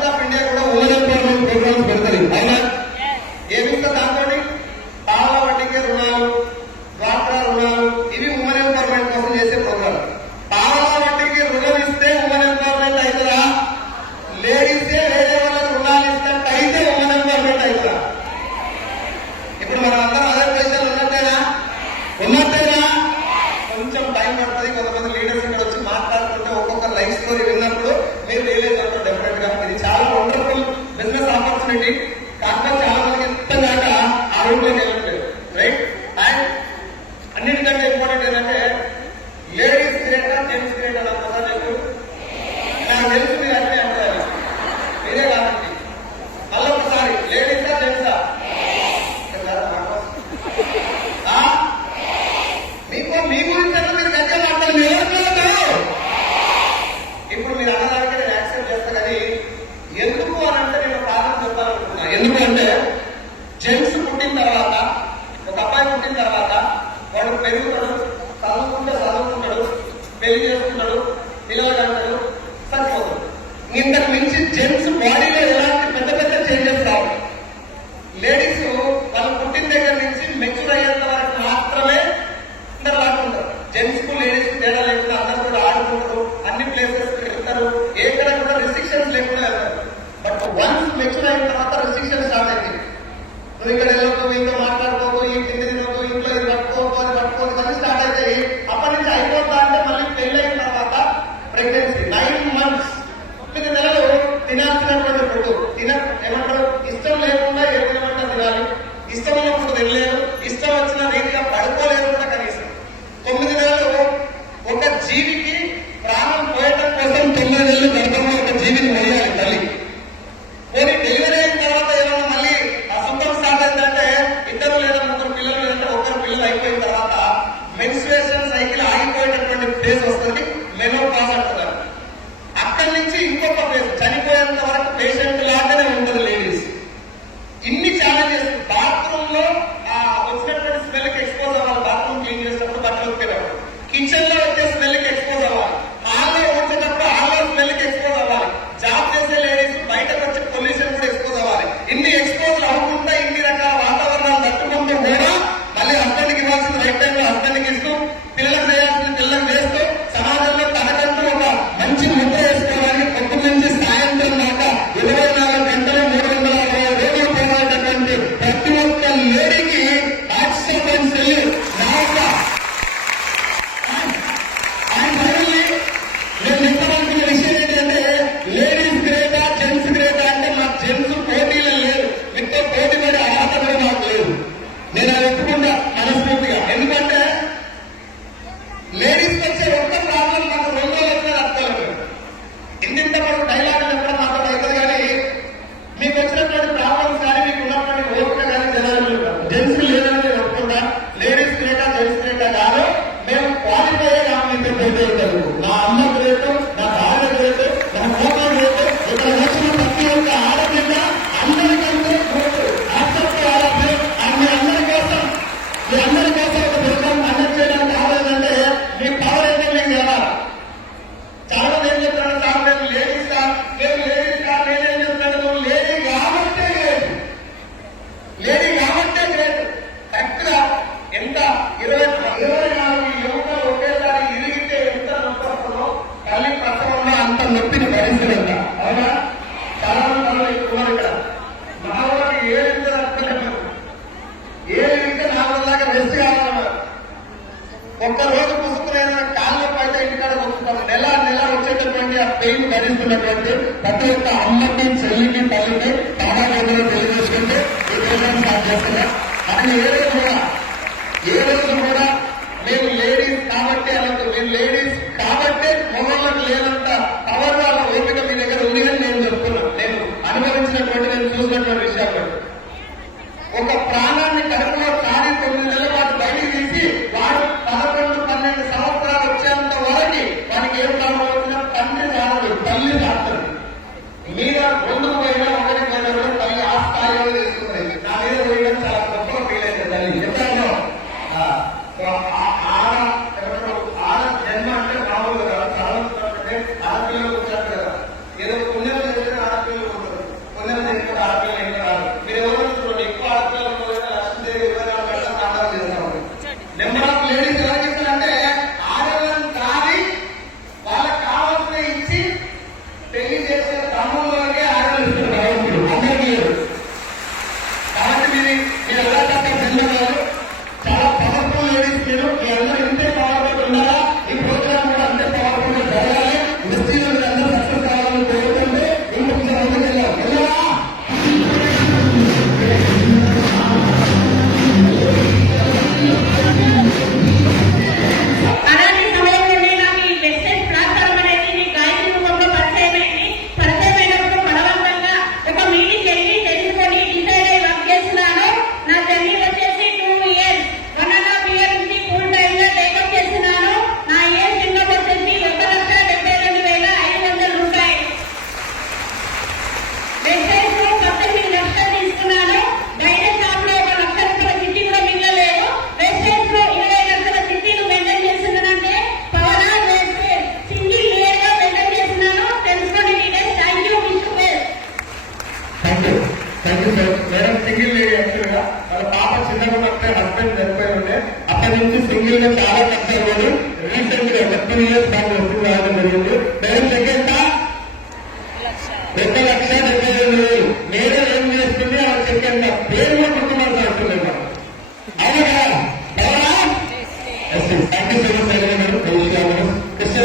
Government of India కూడా women empowerment programmes పెడతారు. అయినా ఏమిస్తా దాంతో పాల వడ్డీకి రుణాలు, డ్వాక్రా రుణాలు, ఇవి ఉమెన్ ఎంపవర్మెంట్ కోసం చేసే ప్రోగ్రామ్. పాల వడ్డీకి రుణం ఇస్తే ఉమెన్ ఎంపవర్మెంట్ అవుతుందా? లేడీసే వేరే వాళ్ళకి రుణాలు ఇస్తే అయితే ఉమెన్ ఎంపవర్మెంట్ అవుతుందా? ఇప్పుడు మనం అందరం అదే దేశాలు ఉన్నట్టేనా? కొంచెం టైం పడుతుంది. కొంతమంది లీడర్స్ ఇక్కడ వచ్చి మాట్లాడుతుంటే ఒక్కొక్క లైఫ్ స్టోరీ విన్నప్పుడు మీరు రియలైజ్ అవుతారు డెఫినెట్ గా. ఇది చాలా వండర్ఫుల్ బిజినెస్ ఆపర్చునిటీ. కాకపోతే చాలా మందికి ఎంత దాకా ఆ రూట్ లో వెళ్ళట్లేదు, రైట్? అండ్ అన్నిటికంటే ఇంపార్టెంట్ ఏంటంటే లేడీస్ గ్రేటా జెంట్స్ గ్రేటా అన్నదా చెప్పు. నాకు తెలుసు మీరు అన్నీ అంటారు, మీరే కాదండి. మళ్ళీ ఒకసారి లేడీసా జెంట్సా? మీ గురించి అన్న మీరు గట్టిగా మాట్లాడలేదు. ఇప్పుడు మీరు అన్నదానికి నేను యాక్సెప్ట్ చేస్తా. కానీ ఎందుకు అని అంటే నేను కారణం చెప్పాలనుకున్నా. ఎందుకంటే జెంట్స్ పుట్టిన తర్వాత, ఒక అబ్బాయి పుట్టిన తర్వాత వాడు పెరుగుతాడు, చదువుకుంటాడు, పెళ్లి చేసుకుంటాడు, పిల్లలు కంటాడు, చచ్చిపోతాడు. ఇంతకు మించి జెంట్స్ బాడీలో ఎలాంటి పెద్ద పెద్ద చేంజెస్ రావు. లేడీస్ వాళ్ళు పుట్టిన దగ్గర నుంచి మెచ్యూర్ అయ్యేంత వరకు మాత్రమే లాక్కుంటారు. జెంట్స్ కు లేడీస్ కు తేడా లేకుండా అందరూ కూడా ఆడుకుంటారు, అన్ని ప్లేసెస్ వెళ్తారు, ఎక్కడ కూడా రిస్ట్రిక్షన్స్ లేకుండా వెళ్తారు. బట్ వన్స్ మెచ్యూర్ అయిన తర్వాత రిస్ట్రిక్షన్ స్టార్ట్ అయింది. నువ్వు ఇక్కడ వెళ్ళదు, ఇంకా మాట్లాడుకోదు, ఈ కింద తినదు, ఇంట్లో ఇది పట్టుకోదు, అది పట్టుకోదు అని స్టార్ట్ అవుతాయి. అప్పటి నుంచి అయిపోతా అంటే మళ్ళీ పెళ్లి అయిన తర్వాత ప్రెగ్నెన్సీ 9 months 9 నెలలు తినాల్సినటువంటి ఫుడ్ ఏమంటారు, ఇష్టం లేకుండా ఏ తినమంటే తినాలి, ఇష్టం ఉన్నప్పుడు తినలేరు, ఇష్టం వచ్చిన రీతిగా పడుకోలేరు కూడా. కనీసం 9 నెలలు ఒక జీవికి ప్రాణం పోయటం కోసం 9 నెలలు గర్భంలో ఒక జీవిని మొయ్యాలి తల్లి. పోనీ డెలివరీ అయిన తర్వాత ఏమన్నా మళ్ళీ అసంతం స్టార్ట్ అయిందంటే 2 లేదా 3 పిల్లలు లేదంటే 1 పిల్లలు అయిపోయిన తర్వాత మెన్స్ట్రుయేషన్ సైకిల్ ఆగిపోయేటటువంటి ఫేజ్ వస్తుంది, మెనోపాజ్ అంటున్నారు. అక్కడి నుంచి ఇంకొక ఫేజ్, చనిపోయేంత వరకు పేషెంట్ లాగానే ఉంటుంది లేడీస్. ఇన్ని ఛాలెంజెస్. బాత్రూమ్ లో వచ్చినటువంటి స్మెల్ కి ఎక్స్పోజ్ అవ్వాలి, బాత్రూమ్ క్లీన్ చేసినప్పుడు, బట్టలు ఉతికేటప్పుడు. కిచెన్ లో వచ్చే స్మెల్ కి ఎక్స్పోజ్ అవ్వాలి, హాల్లో వచ్చేటప్పుడు హాల్లో స్మెల్ కి ఎక్స్పోజ్ అవ్వాలి. జాబ్ చేసే లేడీస్ బయటకు వచ్చే పొల్యూషన్ కూడా ఎక్స్పోజ్ అవ్వాలి. ఇన్ని ఎక్స్పోజ్ అవ్వకుండా ఇన్ని రకాల వాతావరణాలు తట్టుకుంటూ కూడా మళ్ళీ హస్బెండ్కి ఇవ్వాల్సిన రైట్ టైంలో హస్బెండ్కి ఇస్తూ, పిల్లలకు చేయాల్సిన పిల్లలకు చేస్తూ, సమాజంలో తనకంటూ ఒక మంచి ముద్ర వేసుకోవడానికి పొద్దు నుంచి సాయంత్రం దాకా 24 గంటలు 360 రోజులు పోరాటటువంటి ప్రతి ఒక్క లేడీకి నేను చెప్పాలనుకున్న విషయం ఏంటంటే లేడీస్ గ్రేటా జెంట్స్ గ్రేటా అంటే మాకు జెంట్స్ పోటీలు లేరు, మీతో పోటీ పడే అర్హత కూడా మాకు లేదు. నేను అది ఒప్పుకుంటా మనస్ఫూర్తిగా. ఎందుకంటే లేడీస్ వచ్చే ఒక్క ప్రాబ్లం మాకు 2 రోజులు వచ్చినా అర్థాలు ఇంత మనకు డైలాగులు ఎక్కడ మాట్లాడదు. కానీ మీకు వచ్చినటువంటి ప్రాబ్లమ్స్ కానీ మీకు ఉన్నటువంటి ఓపిక కానీ జనాలు జెంట్స్ లేదని నేను ఒప్పుకుంటా. లేడీస్ గ్రేటా జెంట్స్ గ్రేటా కాదు, మేము క్వాలిఫై మీతో పోటీ ఉంటారు. నా అమ్మ గ్రేటు, నా భార్య గ్రేటు, నా కోపం గ్రేటు, ఇక్కడ వచ్చిన ప్రతి ఒక్క ఆడపిల్ల అందరికంటే మీ అందరి కోసం ఒక ప్రోగ్రాం కండక్ట్ చేయడానికి రాలేదంటే మీ పవర్ అయితే మీకు తెలాలి. చాలా మంది ఏం చెప్తారు, చాలా మేము లేడీస్ కా, మేము లేడీస్ కా, నేనేం చెప్తాను, లేడీ కాబట్టే గ్రేట్. కరెక్ట్ గా ఎంత 24 యువకులు ఒకేసారి ఇరిగితే ఎంత నొప్పి వస్తుందో తల్లి ప్రసవంలో అంత నొప్పిని భరిస్తుందంట. అవునా? చాలా మంది ఉన్నారు ఇక్కడ. మా వాళ్ళకి 7 అర్థలేదు, 7 4 దాకా రెస్ట్ కావాలన్నారు. ఒక్కరోజు పుసుకులైన కాళ్ళ పైన ఇంటికాడ కూర్చుంటారు. నెల వచ్చేటటువంటి ఆ పెయిన్ భరిస్తున్నటువంటి ప్రతి ఒక్క అమ్మకి, చెల్లికి, తల్లికి తాడా తెలియజేసుకుంటే ఈ ప్రోగ్రాం స్టార్ట్ చేస్తున్నారు. అని ఏ రోజు కూడా మేము లేడీస్ కాబట్టి అన్నట్టు, మేము లేడీస్ కాబట్టే మొగళ్ళకు లేనంత పవర్ వాళ్ళ ఓపిక మీ దగ్గర ఉంది అని నేను చెప్తున్నాను. నేను అనుభవించినటువంటి, నేను చూసినటువంటి విషయాలు. ఒక ప్రాణాన్ని కడుపులో కాని 9 నెలల పాటు బయటికి తీసి వాడు 11-12 సంవత్సరాలు వచ్చేంత వరకు వానికి ఏం ప్రాబ్లం వచ్చినా తండ్రి రాదు, తల్లి రాదు. మీద 2 పోయినా 1 పోయినా కూడా తల్లి ఆ స్థాయిలో తీసుకున్నది. నా మీద పోయినా చాలా గొప్పగా ఫీల్ అయింది తల్లి. చెప్పాను ఆడ జన్మ అంటే మామూలుగా చాలా జరిగింది. Madam second 1,70,000. మేడం ఏం చేస్తుంది ఆ సెకండ్ పేరు కూడా గుర్తుపడాల్సి వస్తుంది. అవునా కదా? Thank you so much madam. Krishna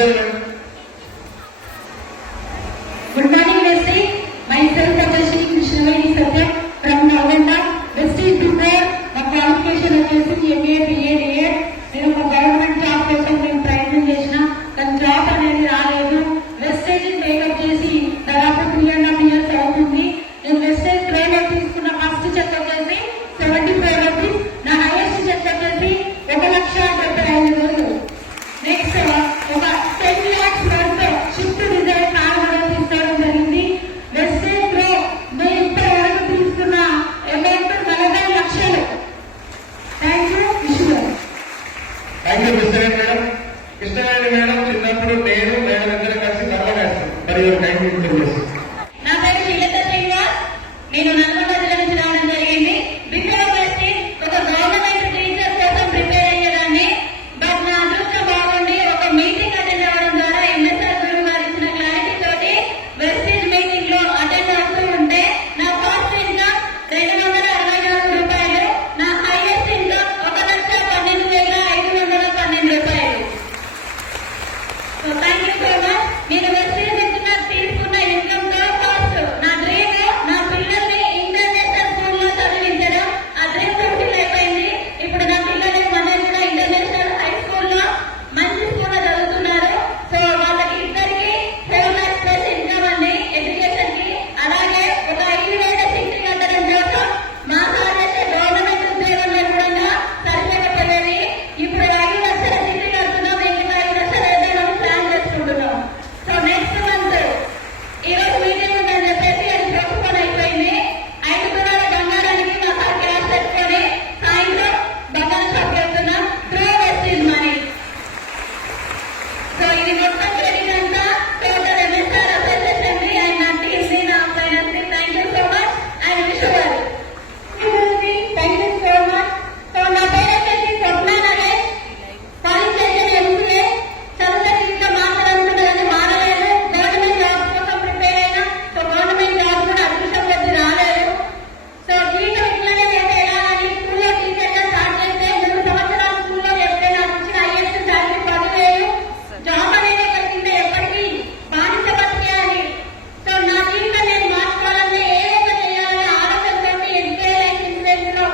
Good morning, Vestige. Myself, Dr. Krishnaveni Satyam from Nalgonda. Vestige before my qualification వచ్చేసి MA, BA, DA. నేను ఒక గవర్నమెంట్ జాబ్ కోసం నేను ప్రయత్నం చేసిన, కానీ జాబ్ అనేది రాలేదు. వెస్టేజ్ మేకప్ చేసి దాదాపు 3.5 years అవుతుంది. నేను వెస్టేజ్ ట్రైన్ తీసుకున్న ఫస్ట్ చెక్ వచ్చేసి 75 rupees. నా హైయెస్ట్ చెక్ వచ్చేసి 1,75,000. నెక్స్ట్ ఒక 10 lakhs worth shift design car కూడా తీసుకోవడం జరిగింది. వెస్టేజ్ లో నేను ఇప్పటి వరకు తీసుకున్న అమౌంట్ 40 లక్షలు. Thank you. Thank you Krishnaveni madam. Krishnaveni madam చిన్నప్పుడు నేను మేడం ఇద్దరు కలిసి కర్ర వేస్తాం. మరి థ్యాంక్ యూ. నా పేరు శ్రీలత శ్రీనివాస్. నేను నల్గొండ జిల్లా నుంచి రావడం జరిగింది. బిఫోర్ వెస్టేజ్ ఒక గవర్నమెంట్ టీచర్ కోసం ప్రిపేర్ అయ్యేదాన్ని. బట్ నా అదృష్టం బాగుండి ఒక మీటింగ్ అటెండ్ అవ్వడం ద్వారా ఎంఎస్ఆర్ గురువు గారు ఇచ్చిన క్లారిటీ తోటి వెస్టేజ్ మీటింగ్ లో అటెండ్ అవుతూ ఉంటే నా ఫస్ట్ ఇన్కమ్ 264 రూపాయలు. నా హైయెస్ట్ ఇన్కమ్ 1,12,512 రూపాయలు. So thank you so much. నేను వెస్టేజ్ తీసుకున్న ఇన్కమ్ తో ఫస్ట్ నా డ్రీమ్ నా పిల్లల్ని ఇంటర్నేషనల్ స్కూల్లో చదివించడం. ఆ డ్రీమ్ ఫుల్ఫిల్ అయిపోయింది. ఇప్పుడు నా పిల్లలు మన కూడా ఇంటర్నేషనల్ హై స్కూల్లో మంచి స్కూల్లో చదువుతున్నారు. సో వాళ్ళకి ఇద్దరికి 7 lakhs ప్లస్ ఇన్కమ్ అండి ఎడ్యుకేషన్ కి. అలాగే ఒక 5,000 సీట్లు కట్టడం కోసం మా సార్ చేసే గవర్నమెంట్ ఉద్యోగంలో కూడా సరిపోకపోయేది. ఇప్పుడు 5 లక్షల సీట్లు కడుతున్నాం. ఇంకా 5 లక్షలు వేద్దామని ప్లాన్ చేసుకుంటున్నాం. సో నెక్స్ట్ మంత్ ఈ రోజు మీటింగ్ ఉందని చెప్పేసి అది పోస్ట్పోన్ అయిపోయింది. 5 తులాల బంగారానికి మా సార్ క్యాష్ పెట్టుకొని సాయంత్రం బంగారం షాప్ వెళ్తున్నాం త్రూ వెస్టేజ్ మనీ. సో ఇది మొత్తం క్రెడిట్ అంతా టోటల్ ఎంఎస్ఆర్ అసోసియేషన్ కి అండ్ నా టీమ్ ని నా ఫైనాన్స్ కి thank you so much and wish you well. Thank you so much. So నా పేరు వచ్చేసి స్వప్న నరేష్. Qualification MCA. చదువుతాను ఇంకా మాస్టర్ అనుకుంటానని మారలేదు. గవర్నమెంట్ జాబ్ కోసం ప్రిపేర్ అయినా. సో గవర్నమెంట్ జాబ్ కూడా అదృష్టం కొద్ది రాలేదు. సో జీవితం ఇట్లనే అయితే ఎలా అని స్కూల్లో టీచర్ గా స్టార్ట్ చేస్తే 3 సంవత్సరాలు స్కూల్లో చెప్తే నాకు వచ్చిన హైయెస్ట్ శాలరీ 10,000. జాబ్ అనేది ఎక్కడికి ఎప్పటికీ బానిస బతికేయాలి. సో నా జీవితం నేను మార్చుకోవాలంటే ఏదైనా చేయాలనే ఆలోచనతో ఎస్బీఐ లైఫ్ ఇన్సూరెన్స్ లో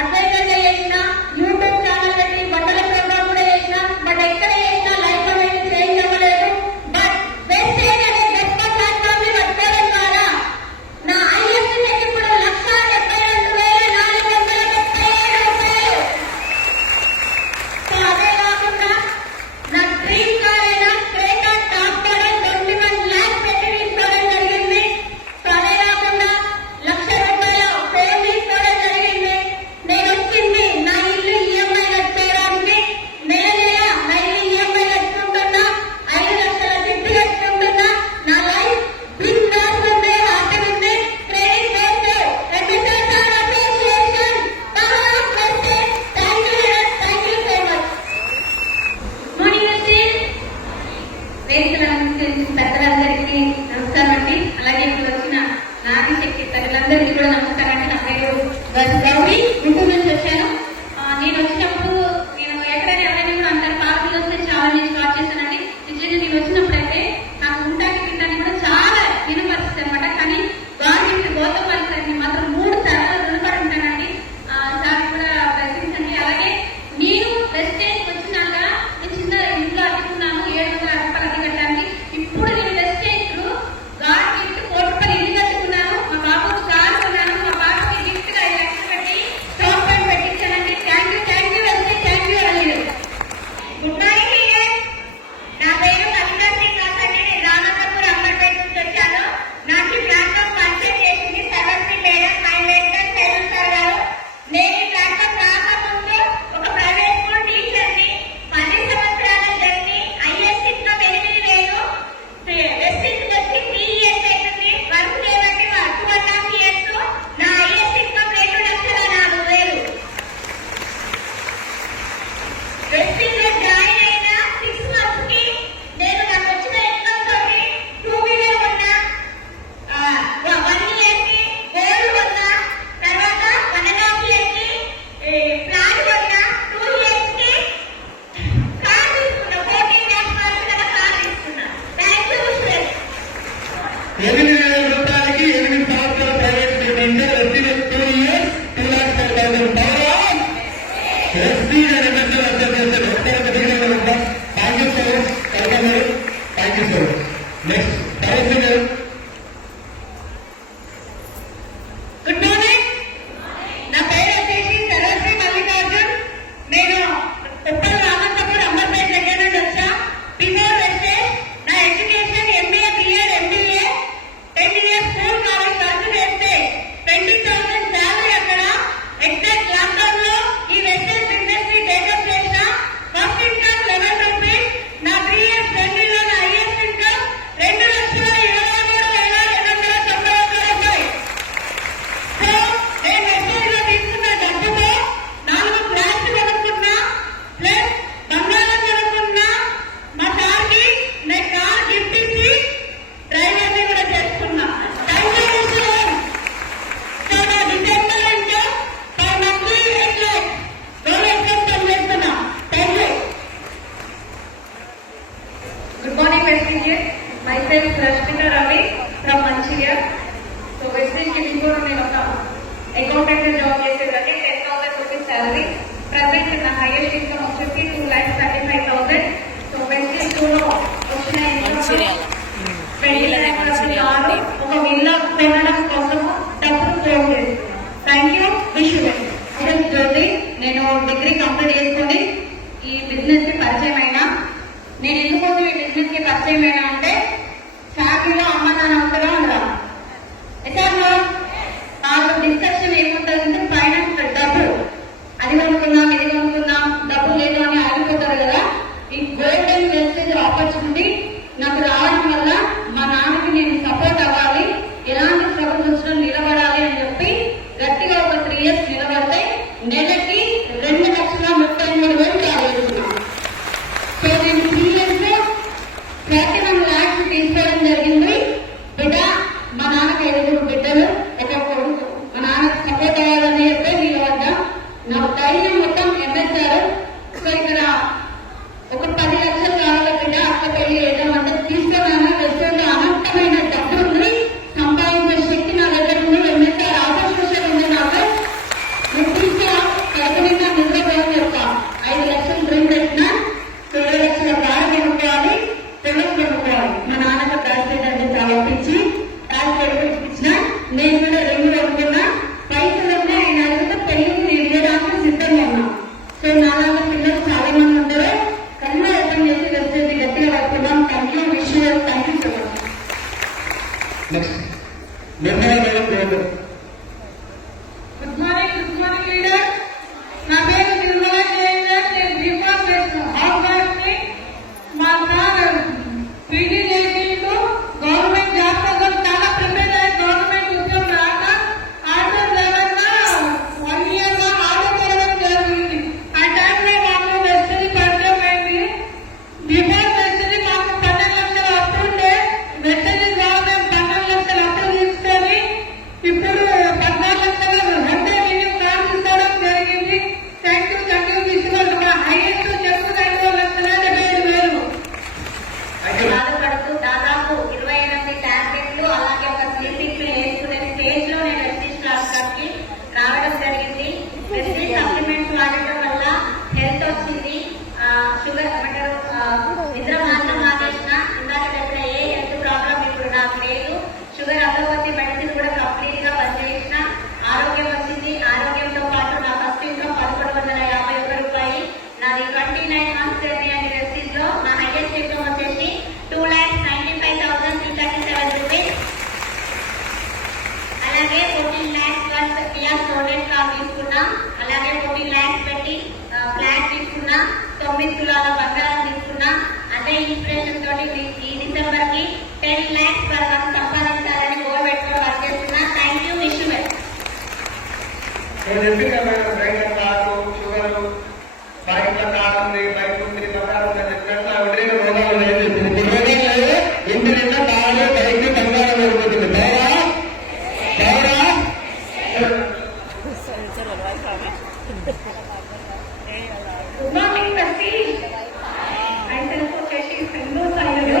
అడ్వైజర్ గా చేసిన, యూట్యూబ్ ఛానల్ పెట్టి బట్టల ప్రోగ్రామ్ కూడా చేసిన. బట్ ఎక్కడ చేసినా లైఫ్ అనేది చేంజ్ అవ్వలేదు. బట్ వెస్టేజ్ అనే గొప్ప ప్లాట్ఫామ్ ని వచ్చేయడం ద్వారా నా హైయెస్ట్ చెక్ ఇప్పుడు 1,72,437 రూపాయలు. సో అదే కాకుండా నా డ్రీమ్ కార్ అయిన క్రేటా టాప్ మోడల్ 21 lakhs పెట్టి తీసుకోవడం జరిగింది. సో అదే కాకుండా 1,00,000 రూపాయల ఫోన్ తీసుకోవడం జరిగింది. నేను వచ్చింది నా ఇల్లు ఈఎంఐ కట్టుకోవడానికి. నెల నెల నా ఇల్లు ఈఎంఐ కట్టుకుంటున్నా. 5 లక్షల చిట్టు కట్టుకుంటున్నా. నా లైఫ్ బిందాస్ ఉంది, హ్యాపీ ఉంది. Credit based MSR association thank you so much. Morning Vestige పెద్దలందరికీ నమస్కారం అండి. అలాగే ఇప్పుడు వచ్చిన నాగశక్తి తల్లులందరికీ కూడా నమస్కారం అండి. నా పేరు గౌరీ, గుంటూరు నుంచి వచ్చాను. నేను వచ్చినప్పుడు నేను ఎక్కడైనా ఎవరైనా కూడా అందరు పార్టీలు వస్తే చాలా నేను స్టార్ట్ చేశానండి. నిజంగా నేను వచ్చినప్పుడైతే నాకు ఉంటాకి తింటానికి కూడా చాలా వినపరిస్తుంది అనమాట. కానీ గవర్నమెంట్ గౌతమ్ పరిస్థితి మాత్రం 3 సార్లు రుణపడి ఉంటానండి. సార్ కూడా ప్రశ్నించండి. అలాగే నేను వెస్టేజ్ వచ్చినాక నేను చిన్న ఇంట్లో అడుగుతున్నాను 700 రూపాయలు అది కట్టడానికి. ఇప్పుడు నేను వెస్టేజ్ గాడ్ గిఫ్ట్ 1 కోటి రూపాయలు ఇల్లు కట్టుకున్నాను. మా బాబుకు కారు కొన్నాను. మా 8,000 రూపాయలకి 8 సంవత్సరాల private student SC 2 years 2,04,000 power SC and MSL association thank you so much. Thank you so much. Next Saraswati గారు. Good morning. నా పేరు వచ్చేసి సరస్వతి మల్లికార్జున్. నేను ఉప్పల్ రామంతపూర్ అంబర్పేట దగ్గర నుండి వచ్చా. బిఫోర్ వెస్టేజ్ నా education MBA BEd MBA 10 years school college work చేస్తే 20,000 శాలరీ అక్కడ ఎగ్జాక్ట్ లాక్డౌన్ లో ఈ వెస్టేజ్ బిజినెస్ ని టేకప్ చేసిన. First income 11 rupees. నా 3 years జర్నీలో నా హైయెస్ట్ ఇన్కమ్ 2,23,290 రూపాయలు. సో నేను వెస్టేజ్ లో తీసుకున్న డబ్బుతో 4 ఫ్లాట్స్ కొనుక్కున్నా, ప్లస్ బంగారం కొనుక్కున్నా. మా సార్కి నేను కార్ గిఫ్ట్ ఇచ్చి డ్రైవర్ని కూడా చేసుకున్నా. Thank you sir. సో నా December income per monthly 8 lakhs government పనిచేస్తున్నా. Thank you. Good morning, Westindian. Myself, Rashmika Ravi from Manchiria. So, Westindian before నేను ఒక అకౌంటెంట్ జాబ్ చేసేదాన్ని 10,000 రూపీస్ శాలరీ. ప్రజెంట్ నా హైయెస్ట్ ఇన్కమ్ వచ్చేసి 2,35,000. సో, వెస్టిండ్ 2లో వచ్చిన ఇన్కమ్ 20 lakhs కారు, ఒక విల్లా కొనడం కోసం డబ్బులు సేవ్ చేస్తున్నాను. Thank you. Wish you well. Jyoti, నేను డిగ్రీ కంప్లీట్ చేసుకుని ఈ బిజినెస్ కి పరిచయం అయినా. నేను ఎందుకోసం ఈ బిజినెస్ కి పరిచయం అయినా అంటే ఫ్యామిలీలో అమ్మ నాన్న ఉంటారా ఉండరా? ఎట్లా నాకు డిస్కషన్ ఏముంటుందంటే ఫైనాన్స్ డబ్బులు అది కొనుక్కున్నాం ఇది కొనుక్కున్నాం డబ్బులు లేదు అని ఆగిపోతారు కదా. ఈ గోల్డెన్ వెస్టేజ్ ఆపర్చునిటీ నాకు రావడం వల్ల మా నాన్నకి నేను సపోర్ట్ అవ్వాలి, ఎలాంటి స్ట్రగుల్స్ వచ్చినా నిలబడాలి అని చెప్పి గట్టిగా ఒక 3 years నిలబడితే నెలకి 2,33,000 కావాల్సింది. సో నేను 3 years లో 31 lakhs తీసుకోవడం జరిగింది. బిడ్డ, మా నాన్నకి 5 బిడ్డలు, ఒక కొడుకు. మా నాన్నకి సపోర్ట్ అవ్వాలని చెప్పి నిలబడ్డా. నాకు ధైర్యం మొత్తం ఎంఎస్ఆర్. సో ఇక్కడ ఒక 10 లక్షలు కావాలి బిడ్డ, అక్క పెళ్లి చేద్దామంటే తీసుకున్నాను. రెస్టారెంట్ అనంతమైన డబ్బు ఉంది, సంపాదించే శక్తి నా దగ్గర ఉంది. ఎంఎస్ఆర్ ఆపర్చునిటీ ఉంది నాకు. నువ్వు తీసుకురా, కడుపు నిండా నిద్రపోయని చెప్తా. 5 లక్షలు డ్రీమ్ పెట్టిన 7 లక్షల కారు కొనుక్కోవాలి, పెళ్ళి కొనుక్కోవాలి. మా నాన్నకు ప్రెసిడెంట్ అంటే చాలా పిచ్చి. ప్రెసిడెంట్ ఇచ్చిన నేను కూడా 2 కొనుక్కున్నా. పైసలు ఉన్నాయి, ఆయన అడిగితే పెళ్లి నేను ఇవ్వడానికి సిద్ధంగా ఉన్నా. సో నాలాగా పిల్లలు చాలా మంది ఉంటారు. కన్నా ఓపెన్ చేసి వెబ్సైట్ గట్టిగా పడుతున్నాం. Thank you. Wish you well. Thank you so much. Next Nirmala madam gold. Good morning leader. నా పేరు నిర్మలా జయేందర్. నేను బీఫామ్ చేస్తున్నాను. హౌస్ వైఫ్ ని. మా సార్ పీజీ చేసిండు. గవర్నమెంట్ జాబ్ కోసం చాలా ప్రిపేర్ అయ్యి గవర్నమెంట్ ఉద్యోగం రాక ఆర్డర్ లేవన్నా 1 year గా ఆర్డర్ చేయడం జరిగింది. ఆ టైంలో మాకు వెస్టేజ్ పరిచయం అయింది. బిఫోర్ వెస్టేజ్ మాకు 12 లక్షలు అప్పు ఉంటే వెస్టేజ్ ద్వారా 12 లక్షలు అప్పు తీసుకొని ఇప్పుడు 14 లక్షలు అంటే నేను కార్డు ఇవ్వడం జరిగింది. Thank you. విశ్వాస్ మా హైయెస్ట్ చెప్పు 2,75,000. బాధపడుతూ దాదాపు 28 టాబ్లెట్లు అలాగే ఒక స్లీపింగ్ వేసుకునే స్టేజ్ లో నేను వెస్టీజ్ క్లాస్ కి రావడం జరిగింది. వెస్టీజ్ సప్లిమెంట్స్ వాడటం వల్ల హెల్త్ వచ్చింది. షుగర్ ఏమంటారు, నిద్ర మాత్రం ఆగేసిన. ఇందాక చెప్పిన ఏ హెల్త్ ప్రాబ్లం ఇప్పుడు నాకు లేదు. షుగర్ అగరబత్తి మెడిసిన్ కూడా కంప్లీట్ గా పనిచేసిన. ఆరోగ్యం వచ్చింది. ఆరోగ్యంతో పాటు నా ఫస్ట్ ఇన్కమ్ 1,151 రూపాయలు. నాది 29 months జర్నీ అని వెస్టీజ్ లో. నా హైయెస్ట్ ఇన్కమ్ వచ్చేసి 2,95,337 రూపీస్. అలాగే 14 lakhs worth Kia Sonet car తీసుకున్నా. అలాగే 14 lakhs పెట్టి ఫ్లాట్ తీసుకున్నా. 9 తులాల బంగారం తీసుకున్నా. అదే ఇన్స్పిరేషన్ తోటి ఈ డిసెంబర్ కి 10 lakhs వరకు సంపాదించాలని గోల్ పెట్టుకుని వర్క్ చేస్తున్నా. Thank you. Wish you well. నేను చెప్పింది కదా madam, driver car, sugar, bike car ఉంది, బైక్ ఉంది, బంగారం ఉంది అని చెప్పినట్లు ఆ విధంగా రోగాలు ఉన్నాయి. ఇంటి నిండా కారు బైక్ బంగారం అయిపోతుంది. బాగా గుడ్ మార్నింగ్ వెస్టీజ్. మైసెల్ఫ్ వచ్చేసి సింధు సాయిలు.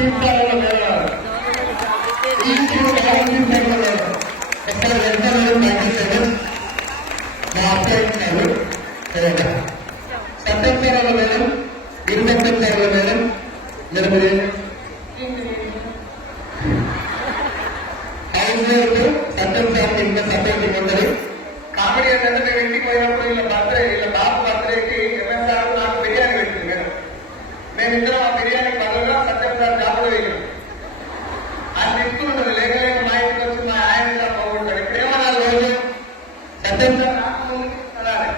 సీతారామ మేడం ఈ సీతారామ మేడం ఎక్కడ వెళ్తారు మా అర్థం సత్యనారాయణ మేడం గిరిజన మేడం మీరు సత్యం సార్ ఇంకా సపోర్టింగ్ ఉంటుంది. కామెడీ ఏంటంటే మేము ఇంటికి పోయినప్పుడు వీళ్ళ బాబు బర్త్డేకి ఎంఎస్ సార్ నాకు బిర్యానీ పెట్టింది మేడం. మేమిద్దరం ఆ బిర్యానీ బదులుగా సత్యం సార్ జాబులో వెళ్ళాం. అది తింటున్నాడు లేక మా ఇంటికి వచ్చి మా ఆయన పోగొట్టాడు. ఇప్పుడు ఏమన్నా రోజు సత్యం సార్ అలానే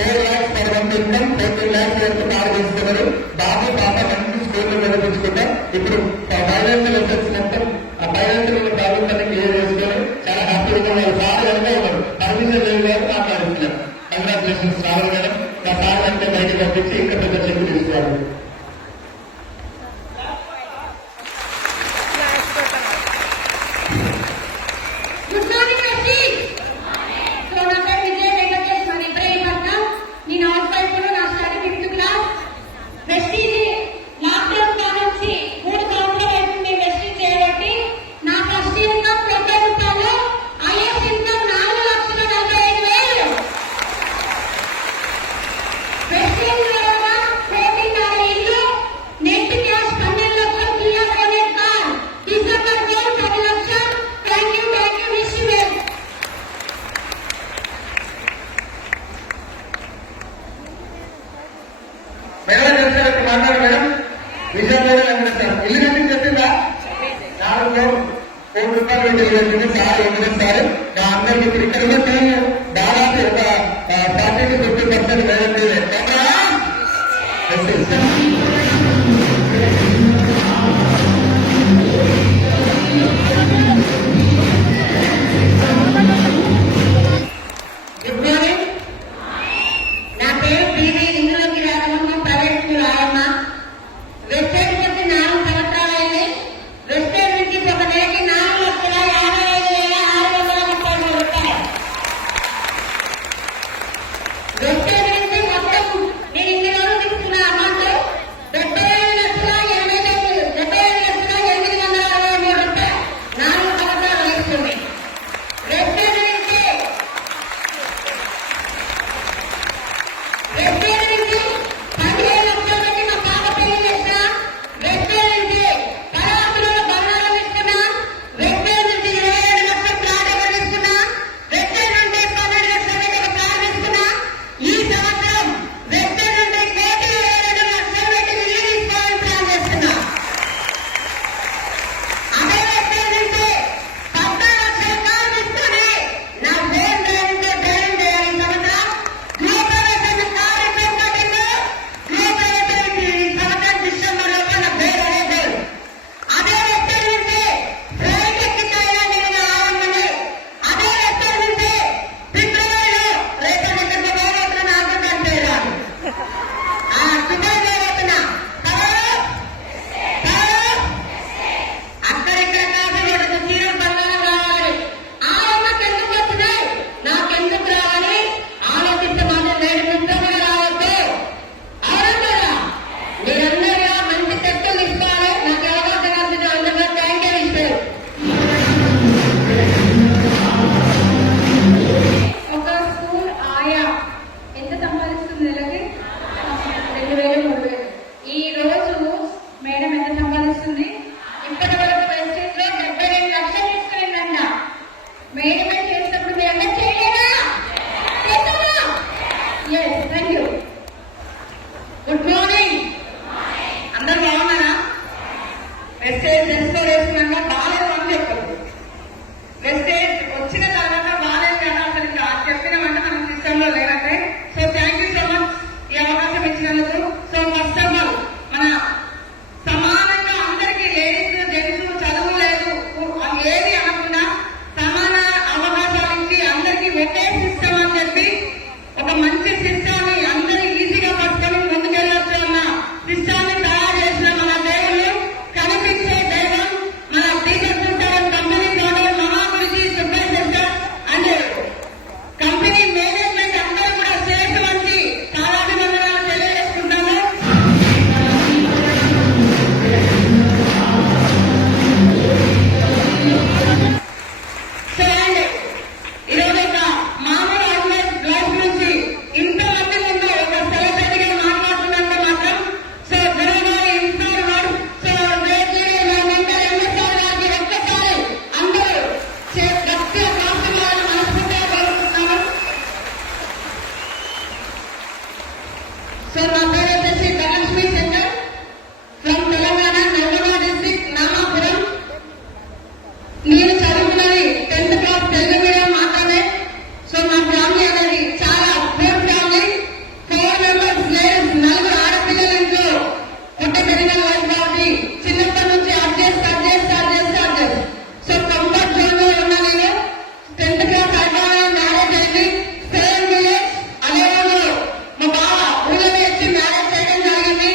4 lakhs per month income, 14 lakhs వరకు పాల్గొస్తున్నారు. బాబు పాప మంచి స్కూల్లో నిర్వహించుకుంటాం. ఇప్పుడు ఫైనాన్షియల్ ఎసెట్స్ మొత్తం ఆ ఫైనాన్షియల్ ప్రాబ్లమ్స్ అన్ని క్లియర్ చేసుకొని చాలా హ్యాపీగా ఉన్నారు. సార్ వెనక ఉన్నారు. పర్మిషన్ లేని గారు మాట్లాడుతున్నారు. కంగ్రాచులేషన్స్ రావాలి మేడం. నా సార్ అంటే బయటకు పంపించి ఇంకా పెద్ద చెక్ తీసుకోవాలి. గుడ్ మార్నింగ్ అండి. సో నా పేరు విజయ వెంకటేష్, మరి ఇబ్రహీంపట్నం. నేను హౌస్ వైఫ్, నా స్టడీ 5th క్లాస్. వెస్టీజ్ లాక్డౌన్ కానుంచి 3 సంవత్సరాలు అవుతుంది వెస్టీజ్ చేయబట్టి. నా ఫస్ట్ ఇన్కమ్ 90 రూపాయలు, హైయెస్ట్ ఇన్కమ్ 4,45,000. వెస్టీజ్ వల్ల 14 ఇల్లు, నెట్ క్యాష్ 12 లక్షలు, కియా సోనెట్ కార్, డిసెంబర్ 10 లక్షలు. Thank you wish you well. Madam చెప్పారు మాట్లాడు మేడం. విజయ మేడం వెంకటేశ్వర ఇల్లు కట్టి చెప్పిందా 4 కోట్ల రూపాయలు పెట్టి సార్ వెంకటేశ్వర మా అందరికి ఇప్పుడు ఇక్కడ దాదాపు ఒక 40 to 50% మేడం గుడ్ మార్నింగ్. నా పేరు పివి ఇందులోకి రామమ్మ, ప్రైవేట్ స్కూల్ ఆయమ్మ. వెస్టేజ్ వచ్చి 4 సంవత్సరాలైంది. వెస్టేజ్ నుంచి ఒక నెలకి 4,55,633 రూపాయలు. వెస్టేజ్ నుంచి మొత్తం నేను ఇన్ని రోజులు తీసుకున్న అమౌంట్ 77,863 రూపాయలు. 4 సంవత్సరాలు వేస్తుంది. వెస్టేజ్ నుంచి 15 లక్షలు పెట్టి మా పాప పెళ్లి చేసిన. వెస్టేజ్ నుంచి పరాకులలో బంగారం ఇస్తున్నా. వెస్టేజ్ నుంచి 27 లక్షలు ప్లాట్ ఎవరు ఇస్తున్నా. వెస్టేజ్ నుంచి 12 లక్షలు పెట్టి ఒక కారు ఇస్తున్నా. ఈ సంవత్సరం వెస్టేజ్ నుంచి 1,27 లక్షలు పెట్టి ఇల్లు తీసుకోవాలని ప్లాన్ చేస్తున్నా. అదే వెస్టేజ్ నుంచి 14 లక్షల కారు ఇస్తూనే నా ఫోన్ డ్రైవింగ్ చేయాలి. ఈ సంవత్సరం గృహప్రవేశాన్ని కారు ఇవ్వబడింది. గృహప్రవేశానికి ఈ సంవత్సరం డిసెంబర్ లోపల నా పేరు అనేది. అదే వెస్టేజ్ నుంచి ఫ్లైట్ ఎక్కిపోయినా నేను ఆరంభమే. అదే వెస్టేజ్ నుంచి ఫిబ్రవరిలో రేపు ఇక్కడ పోరాడుతున్న ఆగుంటాను పేరు దుబాయ్ పోరాడుతున్నా. అక్కడిక్కడ కాదు, వాటికి చీరలు బంగారం రావాలి. ఆరంభకు ఎందుకు వచ్చినాయి, నాకెందుకు రావాలి ఆలోచిస్తే మాత్రం నేను ముందుగా రావద్దు. అవునా కదా? మీరందరూ మంచి చెట్టులు ఇస్తారు. నాకు అవకాశం కల్పించిన అందరూ థ్యాంక్ యూ ఇస్తారు. ఒక స్కూల్ ఆయా ఎంత సంపాదిస్తుంది నెలకి? 2,000, 3,000. ఈ రోజు మేడం ఎంత సంపాదిస్తుంది? ఇప్పటి వరకు వెస్టేజ్ లో 72 లక్షలు తీసుకునిందంట. మేడమే చేసినప్పుడు మీ అందరూ చేయలేదా? చేస్తామా? Yes, thank you. Good morning. అందరూ బాగున్నారా? వెస్టేజ్ చేసుకో వేసినాక బాగాలేదు అని చెప్పదు. వెస్టేజ్ వచ్చిన తర్వాత బాగాలేదు కదా అసలు ఇంకా చెప్పిన వెంటనే మన సిస్టమ్ లో లేదంటే. So thank you so much ఈ అవకాశం ఇచ్చినందుకు. సో ఫస్ట్ ఆఫ్ ఆల్ మన సమానంగా అందరికీ లేడీస్ జెంట్స్ చదువు లేదు ఏది అనకుండా సమాన అవకాశాలు ఇచ్చి అందరికీ ఒకే సిస్టమ్ అని చెప్పి ఒక మంచి సిస్టాన్ని అందరూ ఈజీగా పట్టుకొని ముందుకెళ్ళొచ్చు అన్న సిస్టాన్ని తయారు చేసిన మన దేవుళ్ళు, కనిపించే దైవం, మన D7 company owner Mahaguruji Subbaiah sister and company management అందరూ కూడా శ్రేష్ఠ మంచి పాదాభివందనాలు తెలియజేసుకుంటాము. Lakshmi Center from Telangana, Nalgonda district, Namapuram. నేను చదువుకున్నది 10th క్లాస్ తెలుగు మీడియం మాత్రమే. సో మా ఫ్యామిలీ అనేది చాలా పూర్ ఫ్యామిలీ. 4 మెంబర్స్ లేడీస్, 4 ఆడపిల్లల ఇంట్లో పుట్ట పెరిగిన లైఫ్ కాబట్టి చిన్నప్పటి నుంచి అడ్జస్ట్. సో కంఫర్ట్ జోన్ లో ఉన్న నేను 10th క్లాస్ అయిపోయిన మ్యారేజ్ అయింది. సేమ్ విలేజ్ అదే వాళ్ళు మా బావ ఊళ్ళో వచ్చి మ్యారేజ్ చేయడం జరిగింది.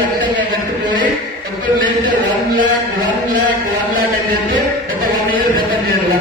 లక్ష్యంగా పెట్టుకొని ఎప్పుడు లేస్తే 1 lakh అని చెప్పి ఒక 1 year సెకండ్ చేయాలి.